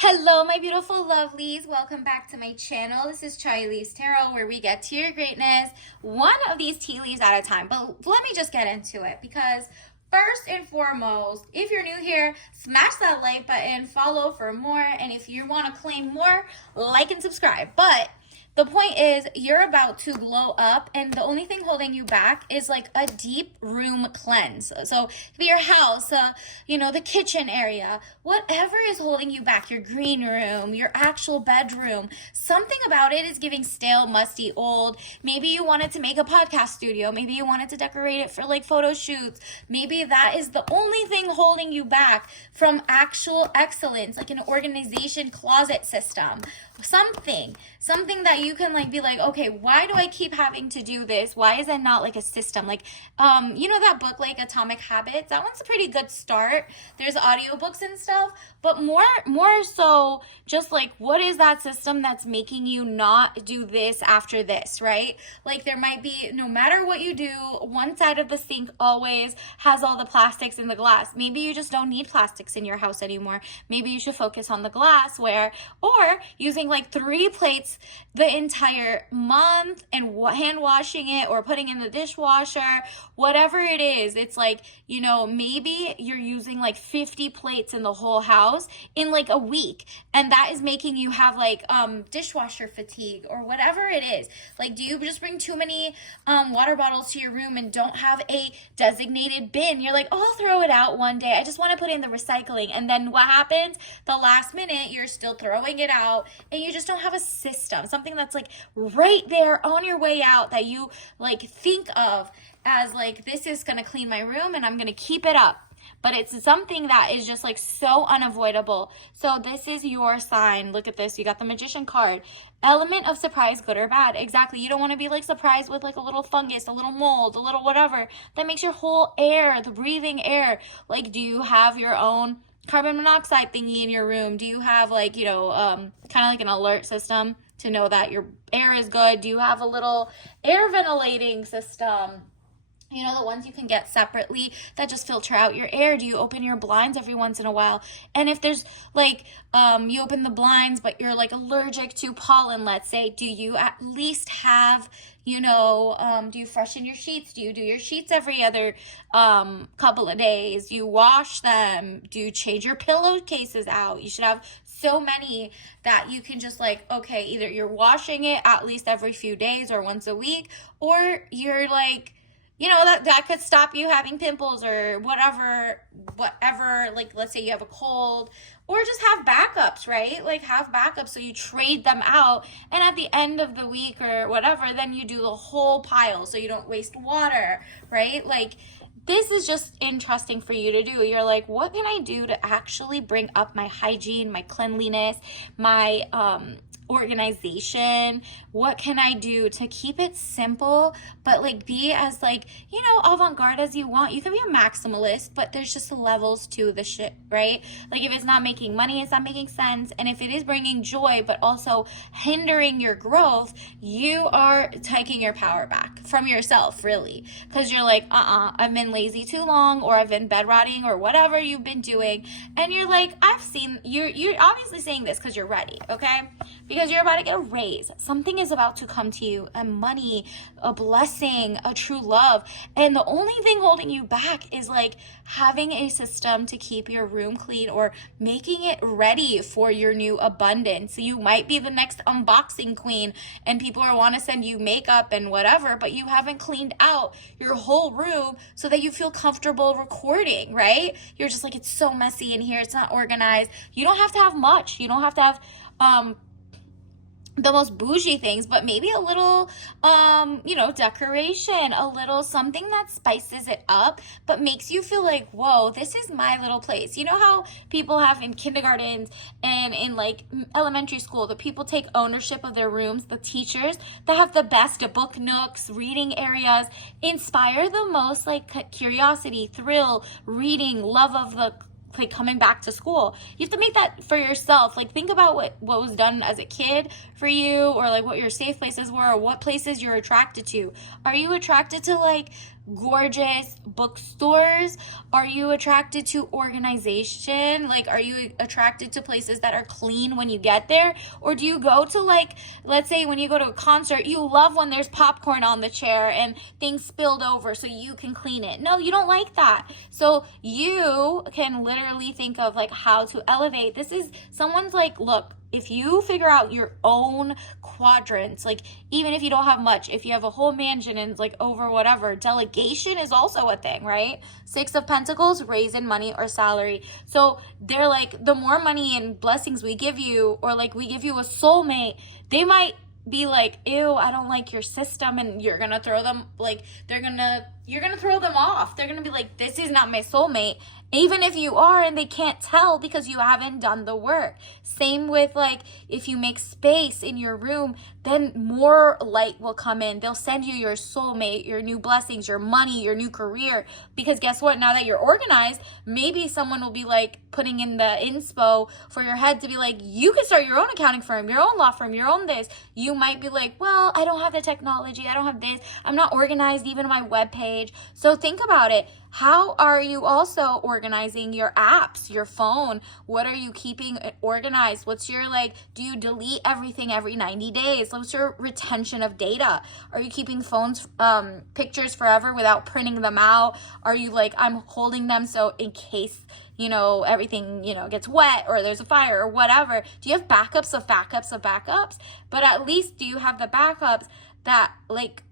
Hello, my beautiful lovelies. Welcome back to my channel. This is Chai Leaves Tarot, where we get to your greatness, one of these tea leaves at a time. But let me just get into it because first and foremost, if you're new here, smash that like button, follow for more, and if you want to claim more, like and subscribe. But the point is, you're about to glow up, and the only thing holding you back is like a deep room cleanse. So, it could be your house, the kitchen area, whatever is holding you back, your green room, your actual bedroom. Something about it is giving stale, musty, old. Maybe you wanted to make a podcast studio. Maybe you wanted to decorate it for like photo shoots. Maybe that is the only thing holding you back from actual excellence, like an organization closet system. Something that you can like be like, okay, why do I keep having to do this? Why is it not like a system? Like that book, like Atomic Habits, that one's a pretty good start. There's audiobooks and stuff, but more so just like, what is that system that's making you not do this after this, right? Like there might be, no matter what you do, one side of the sink always has all the plastics in the glass. Maybe you just don't need plastics in your house anymore. Maybe you should focus on the glassware, or using like 3 plates the entire month and hand washing it or putting in the dishwasher, whatever it is. It's like, maybe you're using like 50 plates in the whole house in like a week, and that is making you have like dishwasher fatigue or whatever it is. Like, do you just bring too many water bottles to your room and don't have a designated bin? You're like, oh, I'll throw it out one day, I just want to put it in the recycling. And then what happens? The last minute you're still throwing it out, and you just don't have a system, something that's like right there on your way out that you like think of as like, this is gonna clean my room and I'm gonna keep it up. But it's something that is just like so unavoidable. So this is your sign. Look at this. You got the Magician card. Element of surprise, good or bad. Exactly. You don't want to be like surprised with like a little fungus, a little mold, a little whatever. That makes your whole air, the breathing air. Like, do you have your own carbon monoxide thingy in your room? Do you have like, kind of like an alert system to know that your air is good? Do you have a little air ventilating system? The ones you can get separately that just filter out your air. Do you open your blinds every once in a while? And if there's like, you open the blinds, but you're like allergic to pollen, let's say, do you at least have, do you freshen your sheets? Do you do your sheets every other couple of days? Do you wash them? Do you change your pillowcases out? You should have so many that you can just like, okay, either you're washing it at least every few days or once a week, or you're like, that could stop you having pimples or whatever, like let's say you have a cold, or just have backups, right? Like have backups so you trade them out, and at the end of the week or whatever, then you do the whole pile so you don't waste water, right? Like, this is just interesting for you to do. You're like, what can I do to actually bring up my hygiene, my cleanliness, my organization? What can I do to keep it simple, but like be as like, avant-garde as you want? You can be a maximalist, but there's just levels to the shit, right? Like, if it's not making money, it's not making sense. And if it is bringing joy, but also hindering your growth, you are taking your power back from yourself, really. Because you're like, I've been lazy too long, or I've been bed rotting, or whatever you've been doing. And you're like, you're obviously saying this because you're ready, okay? Because you're about to get a raise. Something is about to come to you, a money, a blessing, a true love. And the only thing holding you back is like having a system to keep your room clean or making it ready for your new abundance. So you might be the next unboxing queen and people want to send you makeup and whatever, but you haven't cleaned out your whole room so that you feel comfortable recording, right? You're just like, it's so messy in here, it's not organized. You don't have to have much. You don't have to have the most bougie things, but maybe a little, decoration, a little something that spices it up, but makes you feel like, whoa, this is my little place. You know how people have in kindergartens and in like elementary school, the people take ownership of their rooms, the teachers that have the best book nooks, reading areas, inspire the most like curiosity, thrill, reading, love of the like coming back to school. You have to make that for yourself. Like, think about what was done as a kid for you, or like what your safe places were, or what places you're attracted to. Are you attracted to like gorgeous bookstores? Are you attracted to organization? Like, are you attracted to places that are clean when you get there? Or do you go to, like, let's say when you go to a concert, you love when there's popcorn on the chair and things spilled over so you can clean it? No, you don't like that. So you can literally think of like how to elevate. This is someone's like, look, if you figure out your own quadrants, like even if you don't have much, if you have a whole mansion and it's like over whatever, delegation is also a thing, right? Six of Pentacles, raise in money or salary. So they're like, the more money and blessings we give you, or like we give you a soulmate, they might be like, ew, I don't like your system, and you're gonna throw them, like you're gonna throw them off. They're gonna be like, this is not my soulmate, even if you are, and they can't tell because you haven't done the work. Same with like, if you make space in your room, then more light will come in. They'll send you your soulmate, your new blessings, your money, your new career. Because guess what? Now that you're organized, maybe someone will be like putting in the inspo for your head to be like, you can start your own accounting firm, your own law firm, your own this. You might be like, well, I don't have the technology, I don't have this, I'm not organized, even my webpage. So think about it. How are you also organizing your apps, your phone? What are you keeping organized? What's your, like, do you delete everything every 90 days? What's your retention of data? Are you keeping phones, pictures forever without printing them out? Are you like, I'm holding them so in case, you know, everything, you know, gets wet or there's a fire or whatever? Do you have backups of backups of backups? But at least do you have the backups that, like,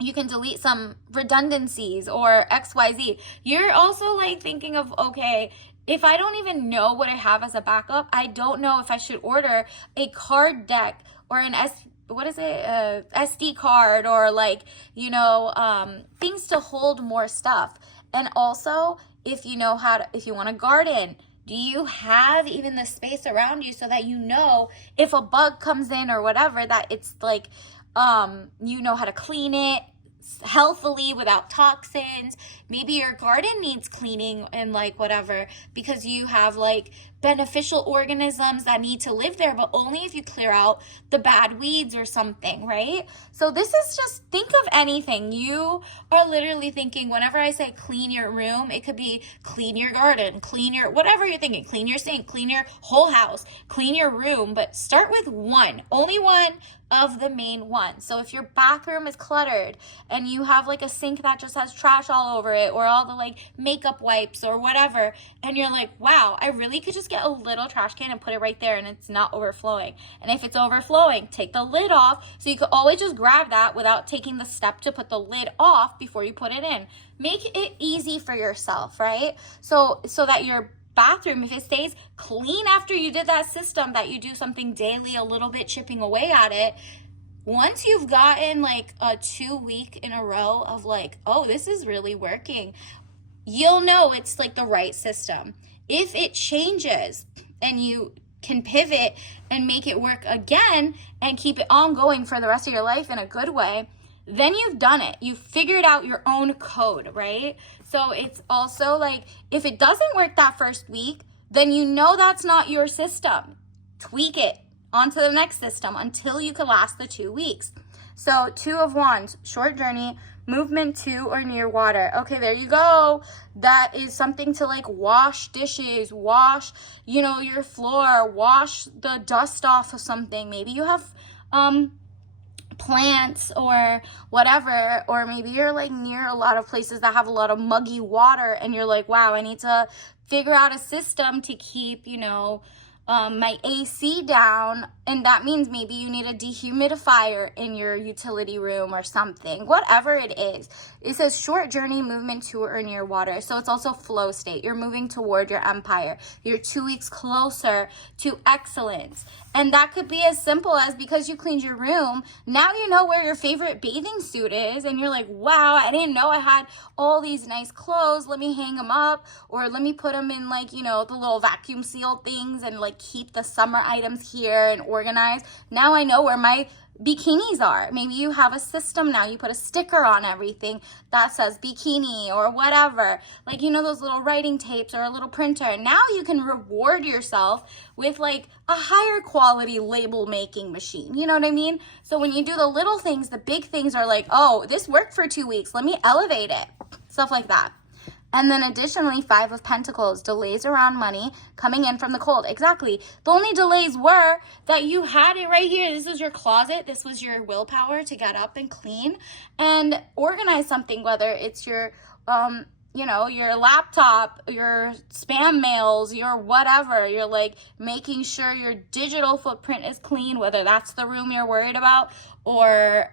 you can delete some redundancies or XYZ. You're also like thinking of, okay, if I don't even know what I have as a backup, I don't know if I should order a card deck or an SD card, or like, you know, things to hold more stuff. And also, if you know how to, if you want to garden, do you have even the space around you so that you know if a bug comes in or whatever, that it's like, you know how to clean it healthily without toxins? Maybe your garden needs cleaning and like whatever, because you have like beneficial organisms that need to live there, but only if you clear out the bad weeds or something, right? So this is just, think of anything. You are literally thinking, whenever I say clean your room, it could be clean your garden, clean your, whatever you're thinking, clean your sink, clean your whole house, clean your room, but start with one, only one of the main ones. So if your bathroom is cluttered and you have like a sink that just has trash all over it, or all the like makeup wipes or whatever, and you're like, wow, I really could just get a little trash can and put it right there and it's not overflowing. And if it's overflowing, take the lid off, so you could always just grab that without taking the step to put the lid off before you put it in. Make it easy for yourself, right? So that your bathroom, if it stays clean after you did that system, that you do something daily, a little bit chipping away at it, once you've gotten like a 2 week in a row of like, oh, this is really working, you'll know it's like the right system. If it changes and you can pivot and make it work again and keep it ongoing for the rest of your life in a good way, then you've done it. You've figured out your own code, right? So it's also like, if it doesn't work that first week, then you know that's not your system. Tweak it onto the next system until you can last the 2 weeks. So 2 of Wands, short journey, movement to or near water. Okay, there you go. That is something to like wash dishes, wash, you know, your floor, wash the dust off of something. Maybe you have plants or whatever, or maybe you're like near a lot of places that have a lot of muggy water and you're like, wow, I need to figure out a system to keep, you know, my AC down, and that means maybe you need a dehumidifier in your utility room or something, whatever it is. It says short journey, movement to or near water. So it's also flow state. You're moving toward your empire. You're 2 weeks closer to excellence. And that could be as simple as, because you cleaned your room, now you know where your favorite bathing suit is, and you're like, wow, I didn't know I had all these nice clothes. Let me hang them up, or let me put them in like, you know, the little vacuum seal things and like like keep the summer items here and organize. Now I know where my bikinis are. Maybe you have a system now. You put a sticker on everything that says bikini or whatever. Like, you know, those little writing tapes or a little printer. Now you can reward yourself with like a higher quality label making machine. You know what I mean? So when you do the little things, the big things are like, oh, this worked for 2 weeks. Let me elevate it. Stuff like that. And then additionally, Five of Pentacles, delays around money coming in from the cold. Exactly. The only delays were that you had it right here. This is your closet. This was your willpower to get up and clean and organize something, whether it's your, you know, your laptop, your spam mails, your whatever. You're like making sure your digital footprint is clean, whether that's the room you're worried about or,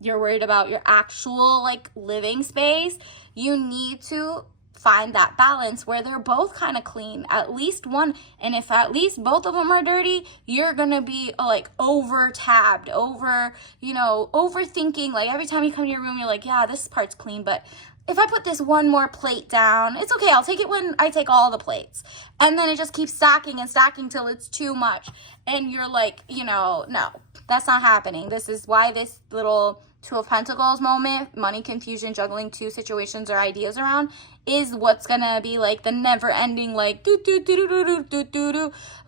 you're worried about your actual like living space. You need to find that balance where they're both kind of clean, at least one. And if at least both of them are dirty, you're gonna be like over tabbed, over, you know, overthinking. Like every time you come to your room, you're like, yeah, this part's clean, but if I put this one more plate down, it's okay. I'll take it when I take all the plates. And then it just keeps stacking and stacking till it's too much. And you're like, you know, no, that's not happening. This is why this little Two of Pentacles moment, money, confusion, juggling two situations or ideas around, is what's gonna be like the never ending, like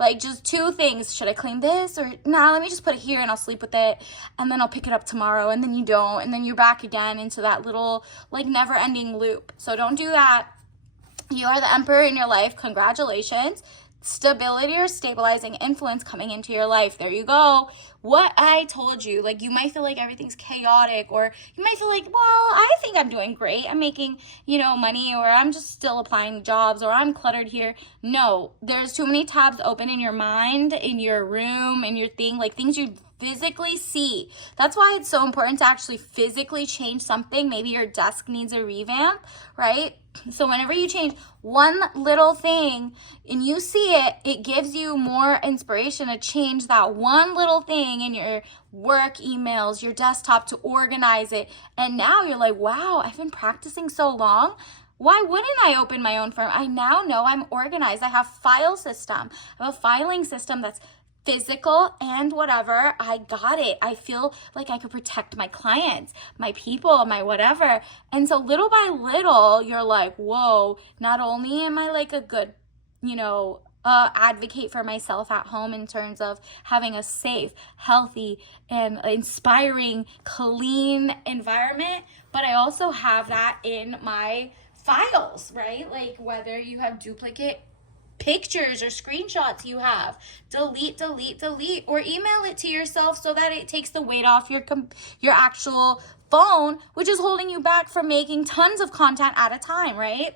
like just two things. Should I clean this or nah, let me just put it here and I'll sleep with it and then I'll pick it up tomorrow, and then you don't, and then you're back again into that little like never ending loop. So don't do that. You are the emperor in your life. Congratulations. Stability or stabilizing influence coming into your life. There you go. What I told you, like you might feel like everything's chaotic, or you might feel like, well, I think I'm doing great. I'm making, you know, money, or I'm just still applying jobs, or I'm cluttered here. No, there's too many tabs open in your mind, in your room, in your thing, like things you physically see. That's why it's so important to actually physically change something. Maybe your desk needs a revamp, right? So whenever you change one little thing and you see it, it gives you more inspiration to change that one little thing in your work emails, your desktop, to organize it. And now you're like, wow, I've been practicing so long. Why wouldn't I open my own firm? I now know I'm organized. I have file system. I have a filing system that's physical and whatever. I got it. I feel like I could protect my clients, my people, my whatever. And so little by little, you're like, whoa, not only am I like a good, you know, advocate for myself at home in terms of having a safe, healthy, and inspiring, clean environment, but I also have that in my files, right? Like whether you have duplicate pictures or screenshots you have, delete, or email it to yourself so that it takes the weight off your actual phone, which is holding you back from making tons of content at a time, right?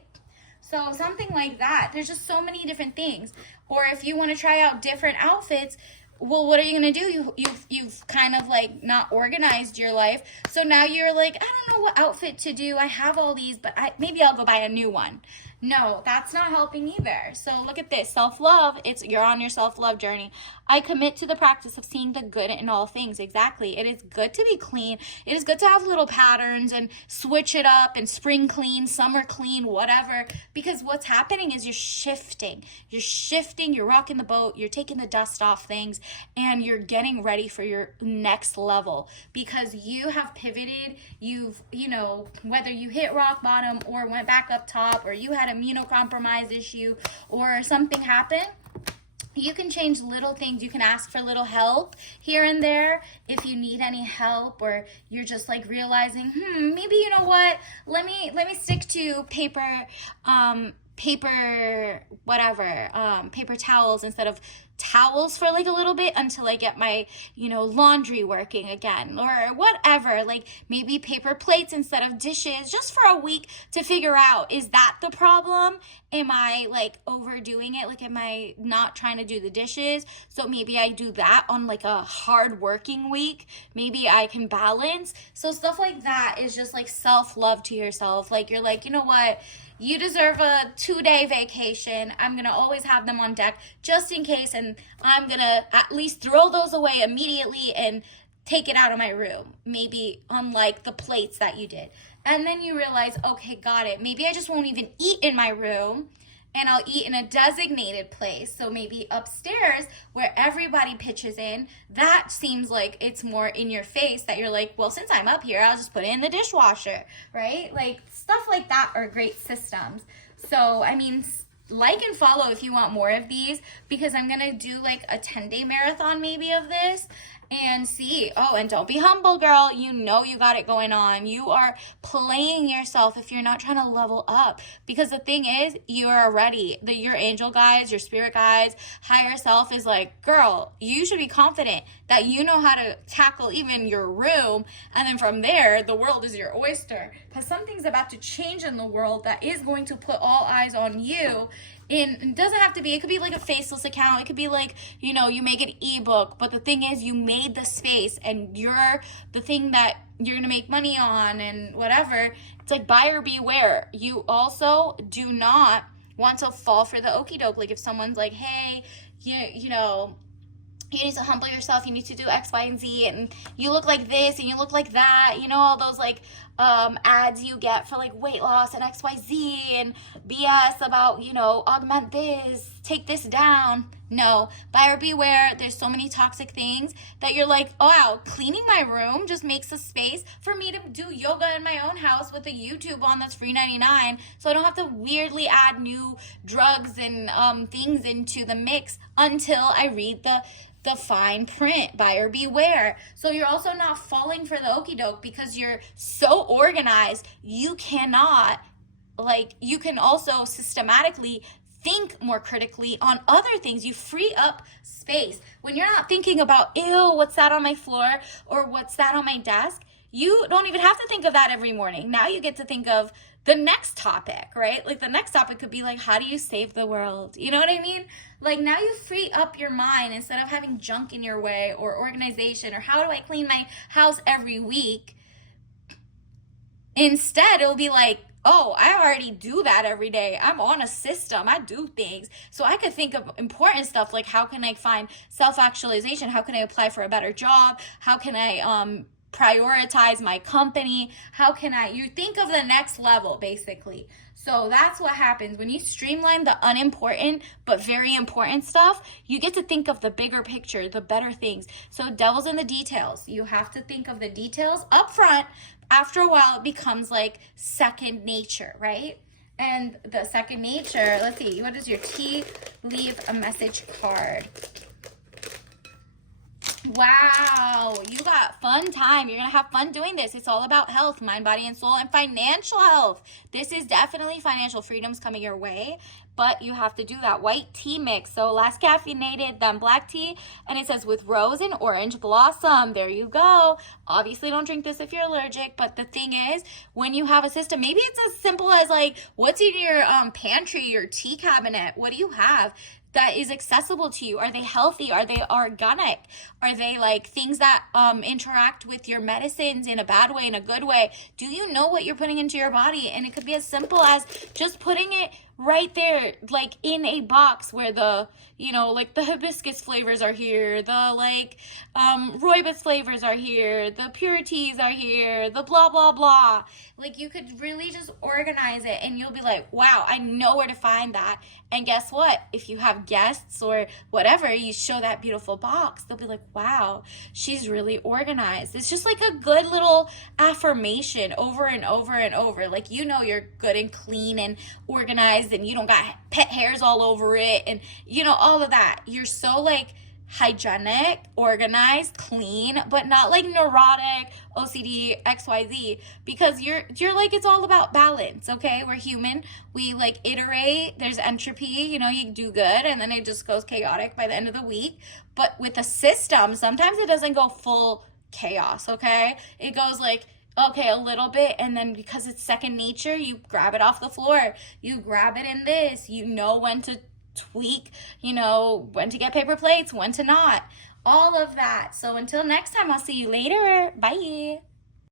So something like that. There's just so many different things. Or if you want to try out different outfits, well, what are you going to do? You've kind of like not organized your life. So now you're like, I don't know what outfit to do. I have all these, but maybe I'll go buy a new one. No, that's not helping either. So look at this. Self-love. You're on your self-love journey. I commit to the practice of seeing the good in all things. Exactly. It is good to be clean. It is good to have little patterns and switch it up and spring clean, summer clean, whatever. Because what's happening is you're shifting. You're rocking the boat. You're taking the dust off things and you're getting ready for your next level because you have pivoted. You've, you know, whether you hit rock bottom or went back up top, or you had immunocompromised issue or something happened, you can change little things. You can ask for little help here and there if you need any help, or you're just like realizing, maybe, you know what, let me stick to paper towels instead of towels for like a little bit until I get my, you know, laundry working again, or whatever. Like maybe paper plates instead of dishes, just for a week to figure out, is that the problem? Am I like overdoing it? Like, am I not trying to do the dishes? So maybe I do that on like a hard working week. Maybe I can balance. So stuff like that is just like self-love to yourself. Like you're like, you know what? You deserve a 2-day vacation. I'm going to always have them on deck just in case. And I'm going to at least throw those away immediately and take it out of my room. Maybe unlike the plates that you did. And then you realize, okay, got it. Maybe I just won't even eat in my room. and I'll eat in a designated place. So maybe upstairs where everybody pitches in, that seems like it's more in your face that you're like, well, since I'm up here, I'll just put it in the dishwasher, right? Like stuff like that are great systems. So, I mean, like and follow if you want more of these, because I'm gonna do like a 10-day marathon maybe of this and see. Oh, and don't be humble, girl. You know you got it going on. You are playing yourself if you're not trying to level up, because the thing is, you're already your angel guides, your spirit guides, higher self is like, girl, you should be confident that you know how to tackle even your room, and then from there the world is your oyster, because something's about to change in the world that is going to put all eyes on you. It doesn't have to be, it could be like a faceless account, it could be like, you know, you make an ebook, but the thing is, you made the space and you're the thing that you're gonna make money on and whatever. It's like buyer beware. You also do not want to fall for the okie doke. Like if someone's like, hey, you know, you need to humble yourself, you need to do X, Y, and Z, and you look like this and you look like that, you know, all those like ads you get for like weight loss and XYZ and BS about, you know, augment this, take this down. No, buyer beware. There's so many toxic things that you're like, oh wow, cleaning my room just makes a space for me to do yoga in my own house with a YouTube on that's free 99, so I don't have to weirdly add new drugs and things into the mix until I read the fine print. Buyer beware. So you're also not falling for the okie doke because you're so organized. You cannot, like, you can also systematically think more critically on other things. You free up space. When you're not thinking about, ew, what's that on my floor or what's that on my desk, you don't even have to think of that every morning. Now you get to think of the next topic, right? Like the next topic could be like, how do you save the world? You know what I mean? Like now you free up your mind instead of having junk in your way or organization or how do I clean my house every week? Instead, it'll be like, oh, I already do that every day. I'm on a system. I do things. So I could think of important stuff like how can I find self-actualization? How can I apply for a better job? How can I prioritize my company? How can you think of the next level basically. So that's what happens when you streamline the unimportant but very important stuff. You get to think of the bigger picture, the better things. So devil's in the details. You have to think of the details up front. After a while, it becomes like second nature, right? And the second nature, let's see, what is your tea leave a message card? Wow, you got fun time. You're going to have fun doing this. It's all about health, mind, body, and soul, and financial health. This is definitely financial freedoms coming your way, but you have to do that white tea mix. So less caffeinated than black tea, and it says with rose and orange blossom. There you go. Obviously, don't drink this if you're allergic, but the thing is, when you have a system, maybe it's as simple as like, what's in your pantry, your tea cabinet? What do you have that is accessible to you? Are they healthy? Are they organic? Are they like things that interact with your medicines in a bad way, in a good way? Do you know what you're putting into your body? And it could be as simple as just putting it right there, like in a box where the, you know, like the hibiscus flavors are here, the like rooibos flavors are here, the pure teas are here, the blah blah blah. Like you could really just organize it and you'll be like, wow, I know where to find that. And guess what? If you have guests or whatever, you show that beautiful box, they'll be like, wow, she's really organized. It's just like a good little affirmation over and over and over. Like, you know, you're good and clean and organized and you don't got pet hairs all over it and, you know, all of that. You're so like hygienic, organized, clean, but not like neurotic, OCD, XYZ, because you're like, it's all about balance, okay? We're human. We like iterate. There's entropy, you know, you do good and then it just goes chaotic by the end of the week. But with a system, sometimes it doesn't go full chaos, okay? It goes like, okay, a little bit, and then because it's second nature, you grab it off the floor. You grab it in this. You know when to tweak, you know, when to get paper plates, when to not. All of that. So until next time, I'll see you later. Bye.